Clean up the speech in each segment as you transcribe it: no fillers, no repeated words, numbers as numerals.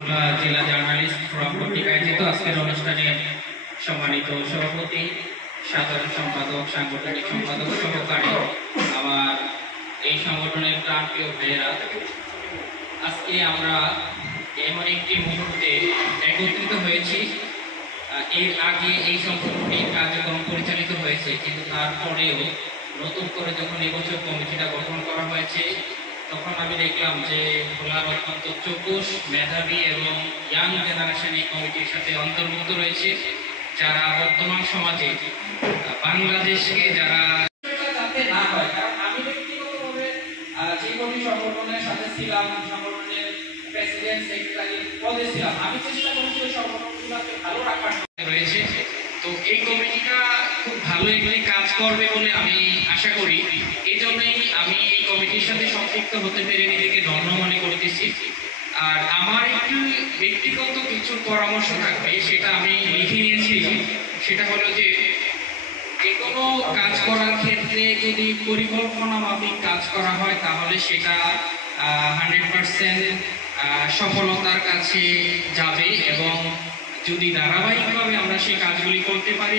জেলা journalist forum কর্তৃক আয়োজিত আজকের অনুষ্ঠানে সম্মানিত সভাপতি, সাধারণ সম্পাদক, সাংগঠনিক সম্পাদক সহকারী আমার এই সংগঠনের প্রাণপ্রিয় ভাইয়েরা, আজকে আমরা এমন একটি মুহূর্তে একত্রিত হয়েছি। এর আগে এই সংগঠনটির কার্যক্রম পরিচালিত হয়েছে, কিন্তু তারপরেও নতুন করে যখন এবছর কমিটিটা গঠন করা হয়েছে, তখন আমি দেখলাম যে ভোলার অত্যন্ত চৌকুশ, মেধাবী এবং ইয়াং জেনারেশন এই কমিটির সাথে অন্তর্ভুক্ত রয়েছে, যারা বর্তমান সমাজে বাংলাদেশকে যারা যাতে না হয়। কারণ আমি ব্যক্তিগতভাবে যে কমিটি সংগঠনের সাথে ছিলাম, সংগঠনের প্রেসিডেন্ট, সেক্রেটারি পদে ছিলাম, আমি চেষ্টা করছি ওই সংগঠনগুলোকে ভালো রাখার রয়েছে। তো এই কমিটিটা খুব ভালো একটি কাজ করবে বলে আমি আশা করি। এই জন্যই আমি এই কমিটির সাথে সম্পৃক্ত হতে পেরে নিজেকে ধন্য মনে করতেছি। আর আমার একটু ব্যক্তিগত কিছু পরামর্শ থাকবে, সেটা আমি লিখে নিয়েছি। সেটা হলো যে কোনো কাজ করার ক্ষেত্রে যদি পরিকল্পনা মাফিক কাজ করা হয়, তাহলে সেটা 100% সফলতার কাছে যাবে। এবং যদি ধারাবাহিকভাবে আমরা সেই কাজগুলি করতে পারি,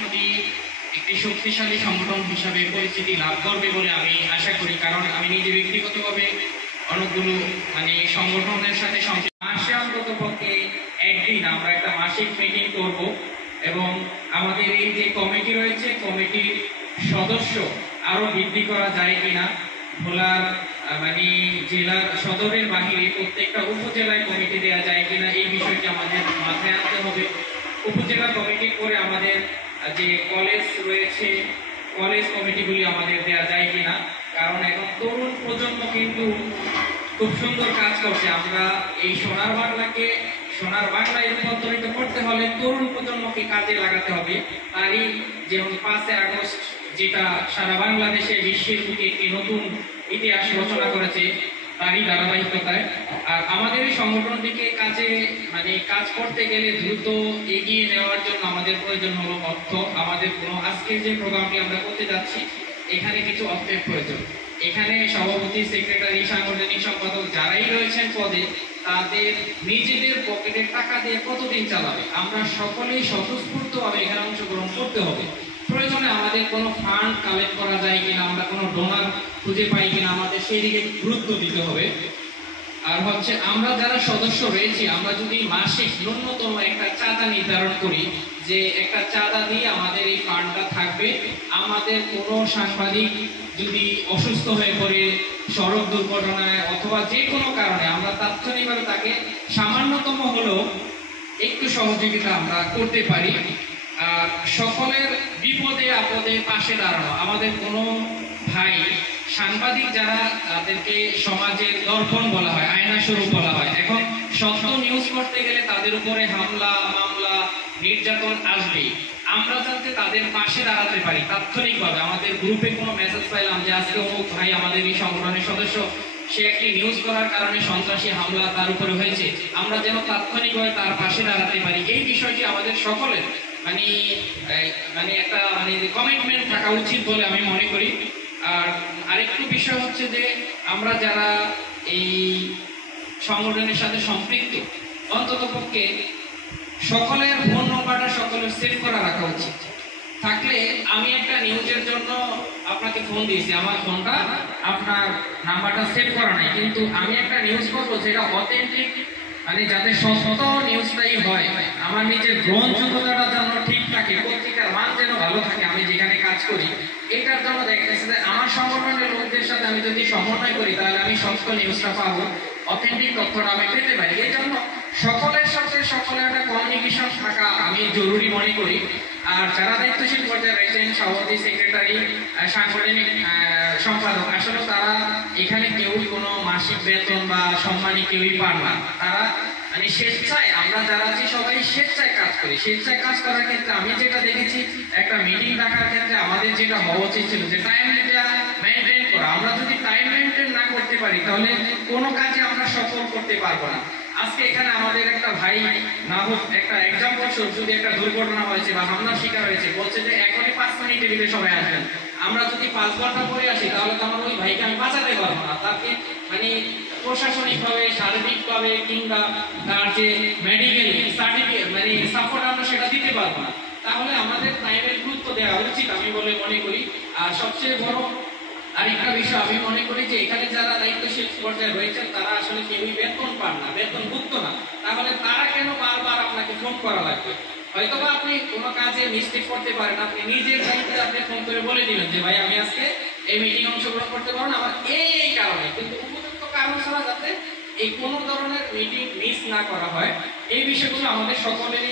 একটি শক্তিশালী সংগঠন হিসাবে পরিচিতি লাভ করবে বলে আমি আশা করি। কারণ আমি নিজে ব্যক্তিগতভাবে অনেকগুলো সংগঠনের সাথে মাসে অন্তত পক্ষে একদিন আমরা একটা মাসিক মিটিং করব। এবং আমাদের এই যে কমিটি রয়েছে, কমিটির সদস্য আরো বৃদ্ধি করা যায় কিনা, ভোলার জেলার সদরের বাহিরে প্রত্যেকটা উপজেলায় কমিটি দেওয়া যায় কিনা, এই বিষয়টি আমাদের মাথায় আনতে হবে। উপজেলা কমিটি করে আমাদের যে কলেজ রয়েছে, কলেজ কমিটিগুলি আমাদের দেওয়া যায় কিনা। কারণ এখন তরুণ প্রজন্ম কিন্তু খুব সুন্দর কাজ করছে। আমরা এই সোনার বাংলায় রূপান্তরিত করতে হলে তরুণ প্রজন্মকে কাজে লাগাতে হবে। তারই যেমন 5 আগস্ট, যেটা সারা বাংলাদেশে বিশ্বের বুকে একটি নতুন ইতিহাস রচনা করেছে, তারই ধারাবাহিকতায়। আর আমাদের এই সংগঠনটিকে কাজ করতে গেলে দ্রুত এগিয়ে নেওয়ার জন্য আমাদের প্রয়োজন হলো অর্থ। আমাদের আজকের যে প্রোগ্রামটি আমরা করতে যাচ্ছি, এখানে কিছু অর্থের প্রয়োজন। এখানে সভাপতি, সেক্রেটারি, সাংগঠনিক সম্পাদক যারাই রয়েছেন পদে, তাদের নিজেদের পকেটের টাকা দিয়ে কতদিন চালাবে? আমরা সকলেই স্বতঃস্ফূর্তভাবে এখানে অংশগ্রহণ করতে হবে। প্রয়োজনে আমাদের কোনো ফান্ড কালেক্ট করা যায় কিনা, আমরা কোনো ডোনার খুঁজে পাই কিনা, আমাদের সেই দিকে গুরুত্ব দিতে হবে। আর আমরা যারা সদস্য রয়েছি, আমরা যদি মাসিক ন্যূনতম একটা চাঁদা নির্ধারণ করি, যে একটা চাঁদা দিয়ে আমাদের এই ফান্ডটা থাকবে, আমাদের কোনো সাংবাদিক যদি অসুস্থ হয়ে পড়ে, সড়ক দুর্ঘটনায় অথবা যে কোনো কারণে, আমরা তাৎক্ষণিকভাবে তাকে সামান্যতম হলেও একটু সহযোগিতা আমরা করতে পারি। আর সকলের বিপদে আপদে পাশে দাঁড়ানো। আমাদের কোনো ভাই সাংবাদিক যারা, তাদেরকে সমাজের দর্পণ বলা হয়, আয়না স্বরূপ বলা হয়। এখন সত্য নিউজ করতে গেলে তাদের উপরে হামলা, মামলা, নির্যাতন আসবেই। আমরা যাতে তাদের পাশে দাঁড়াতে পারি তাৎক্ষণিকভাবে। আমাদের গ্রুপে কোনো মেসেজ পাইলাম যে আজকে অমুক ভাই আমাদের এই সংগঠনের সদস্য, সে একটি নিউজ করার কারণে সন্ত্রাসী হামলা তার উপরে হয়েছে, আমরা যেন তাৎক্ষণিকভাবে তার পাশে দাঁড়াতে পারি। এই বিষয়টি আমাদের সকলের একটা কমিটমেন্ট থাকা উচিত বলে আমি মনে করি। আর আরেকটি বিষয় হচ্ছে যে আমরা যারা এই সংগঠনের সাথে সম্পৃক্ত, অন্তত পক্ষে সকলের ফোন নম্বরটা সকলের সেভ করা রাখা উচিত। থাকলে আমি একটা নিউজের জন্য আপনাকে ফোন দিয়েছি, আমার ফোনটা আপনার নাম্বারটা সেভ করা নাই, কিন্তু আমি একটা নিউজ করবো যেটা অথেন্টিক, যাতে সত্য নিউজটাই হয়, আমার নিজের গ্রহণযোগ্যতাটা যেন ঠিক থাকে, পত্রিকার মান যেন ভালো থাকে আমি যেখানে কাজ করি। এটার জন্য দেখতেছি যে আমার সংগঠনের লোকদের সাথে আমি যদি সমন্বয় করি, তাহলে আমি সত্য নিউজটা পাবো, অথেন্টিক তথ্যটা আমি পেতে পারি। এই জন্য সকলের সাথে সকলের একটা কমিউনিকেশন থাকা আমি জরুরি মনে করি। আর যারা দায়িত্বশীল পর্যায়ে রয়েছেন, সভাপতি, সেক্রেটারি, সাংগঠনিক সম্পাদক, আসলে তারা এখানে কেউই কোনো মাসিক বেতন বা সম্মানী কেউই পান না। তারা স্বেচ্ছায়, আমরা যারা আছি সবাই স্বেচ্ছায় কাজ করি। স্বেচ্ছায় কাজ করার ক্ষেত্রে আমি যেটা দেখেছি, একটা মিটিং রাখার ক্ষেত্রে আমাদের যেটা হওয়া উচিত ছিল যে টাইমটা মেনটেন করা। আমরা যদি টাইম মেনটেন না করতে পারি, তাহলে কোনো কাজে আমরা সফল করতে পারবো না। আজকে এখানে আমাদের একটা ভাই একটা এক্সাম্পল, যদি একটা দুর্ঘটনা হয়েছে বা হামলার শিকার হয়েছে, বলছে যে এখনই 5 মিনিটের ভিতরে সবাই আসবেন। আমরা যদি 5 ঘন্টা পরে আসি তাহলে তো আমার ওই ভাইকে আমি বাঁচাতে পারবো না, তাকে মানে প্রশাসনিকভাবে, শারীরিকভাবে কিংবা তার যে মেডিকেল সার্টিফিকেট মানে সাপোর্ট আমরা সেটা দিতে পারবো না। তাহলে আমাদের টাইমের গুরুত্ব দেওয়া উচিত আমি বলে মনে করি। আর সবচেয়ে বড় আরেকটা বিষয় আমি মনে করি যে এখানে যারা দায়িত্বশীল পর্যায়ে রয়েছেন তারা আসলে কেউই বেতন পান না, বেতনভুক্ত না, তাহলে তারা কেন বারবার আপনাকে ফোন করা লাগবে? হয়তোবা আপনি কোনো কাজে মিস্টেক করতে পারেন, আপনি নিজের দায়িত্বে আপনি ফোন করে বলে দিবেন যে ভাই আমি আজকে এই মিটিং অংশগ্রহণ করতে পারবো না আমার এই কারণে, কিন্তু উপযুক্ত কারণ ছাড়া যাতে এই কোনো ধরনের মিটিং মিস না করা হয় এই বিষয়গুলো আমাদের সকলেরই